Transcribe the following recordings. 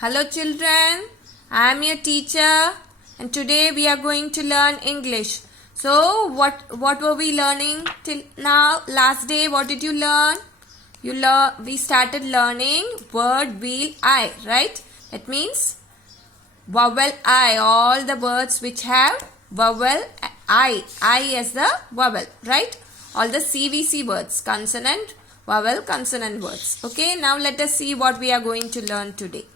Hello children, I am your teacher and today we are going to learn English. So what were we learning till now? Last day what did you learn? We started learning word wheel I, right? That means vowel I, all the words which have vowel I as the vowel, right? All the CVC words, consonant, vowel, consonant words. Okay, now let us see what we are going to learn today.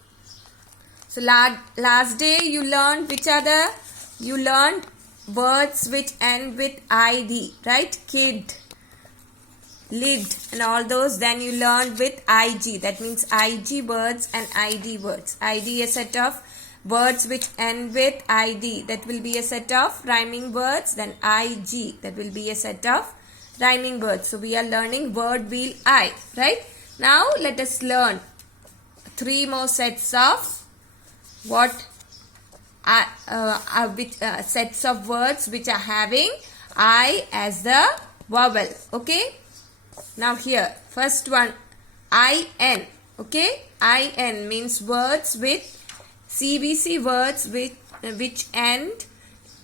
So last day you learned you learned words which end with ID, right? Kid, lid and all those. Then you learned with IG, that means IG words and ID words. ID a set of words which end with ID, that will be a set of rhyming words. Then IG, that will be a set of rhyming words. So we are learning word wheel I, right? Now let us learn 3 more sets of sets of words which are having I as the vowel. Okay, now here first one, IN. Okay, IN means words with CVC words which end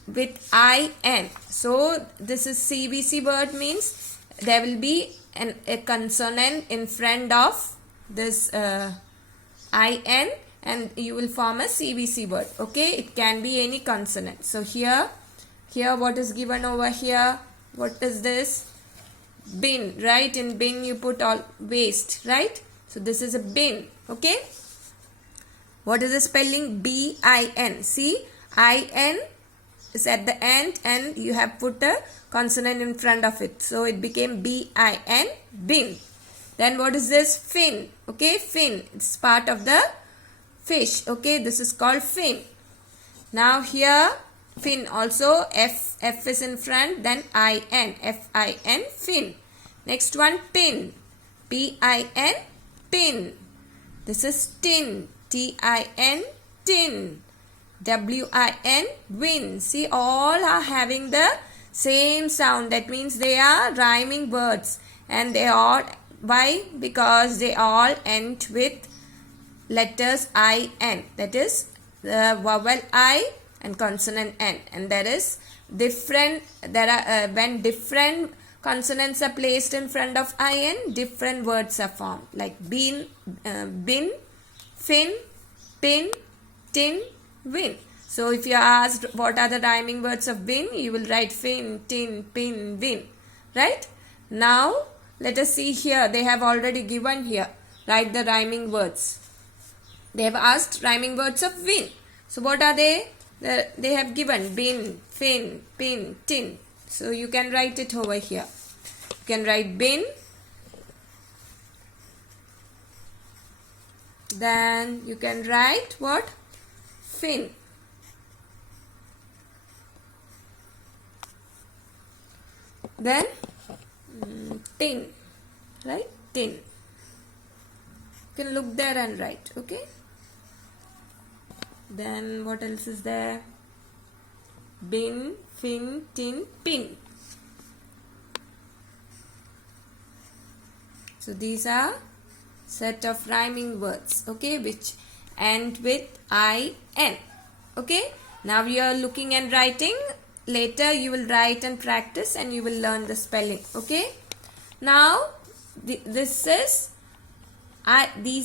with IN. So this is CVC word, means there will be a consonant in front of this IN and you will form a CVC word. Okay, it can be any consonant. So here what is given over here? What is this? Bin, right? In bin you put all waste, right? So this is a bin. Okay, what is the spelling? BIN. See, IN is at the end and you have put a consonant in front of it, so it became BIN, bin. Then what is this? Fin. Okay, fin, it's part of the fish. Okay, this is called fin. Now here fin also, F is in front, then IN, FIN, fin. Next one, pin, PIN, pin. This is tin, TIN, tin. WIN, win. See, all are having the same sound, that means they are rhyming words and they all, why? Because they all end with letters IN, that is the vowel I and consonant N, and there is different, when different consonants are placed in front of IN, different words are formed, like bin, fin, pin, tin, win. So if you are asked what are the rhyming words of bin, you will write fin, tin, pin, win, right? Now let us see here, they have already given here, write the rhyming words. They have asked rhyming words of win. So what are they? They have given bin, fin, pin, tin. So you can write it over here. You can write bin. Then you can write what? Fin. Then tin. Right? Tin. You can look there and write. Okay. Then what else is there? Bin, fin, tin, pin. So these are set of rhyming words, okay, which end with IN. Okay, now you are looking and writing. Later you will write and practice and you will learn the spelling. Okay, now these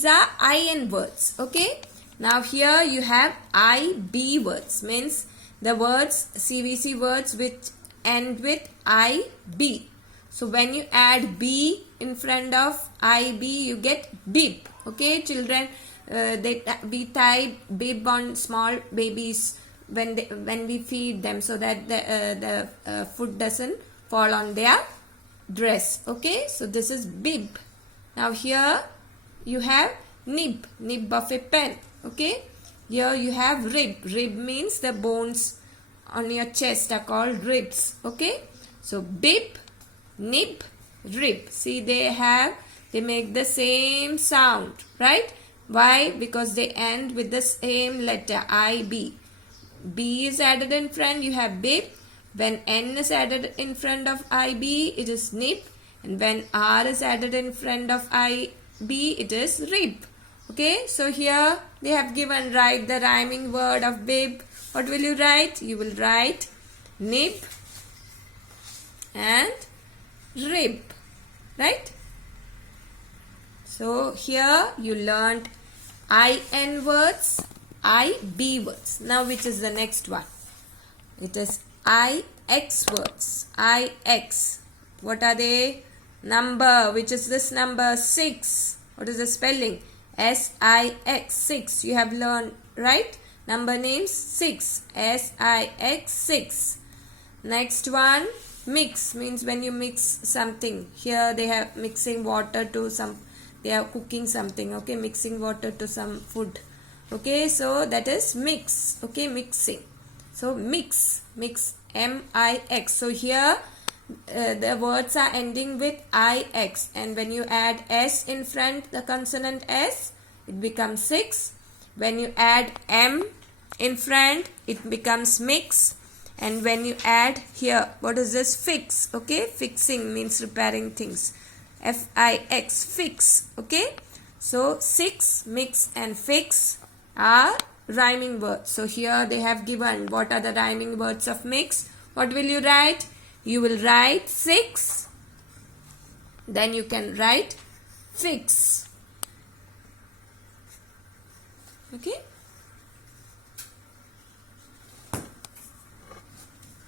are IN words. Okay, now here you have IB words, means the words, CVC words which end with IB. So when you add B in front of IB, you get bib. Okay, children, we tie bib on small babies when we feed them, so that the food doesn't fall on their dress. Okay, so this is bib. Now here you have nib of a pen. Okay, here you have rib. Rib means the bones on your chest are called ribs. Okay, so bib, nib, rib. See, they make the same sound, right? Why? Because they end with the same letter, IB. B is added in front, you have bib. When N is added in front of IB, it is nib. And when R is added in front of IB, it is rib. Okay, so here they have given write the rhyming word of bib. What will you write? You will write nib and rib, right? So here you learned IN words, IB words. Now which is the next one? It is IX words. IX. What are they? Number. Which is this number? 6. What is the spelling? SIX. 6. You have learned, right? Number names 6. SIX 6. Next one, mix means when you mix something. Here they have mixing water to some, they are cooking something. Okay, mixing water to some food. Okay, so that is mix. Okay, mixing. So mix, mix, MIX. So here the words are ending with IX, and when you add S in front, the consonant S, it becomes 6. When you add M in front, it becomes mix. And when you add here, what is this? Fix. Okay, fixing means repairing things. FIX, fix. Okay, so 6, mix and fix are rhyming words. So here they have given what are the rhyming words of mix. What will you write? You will write 6. Then you can write fix. Okay.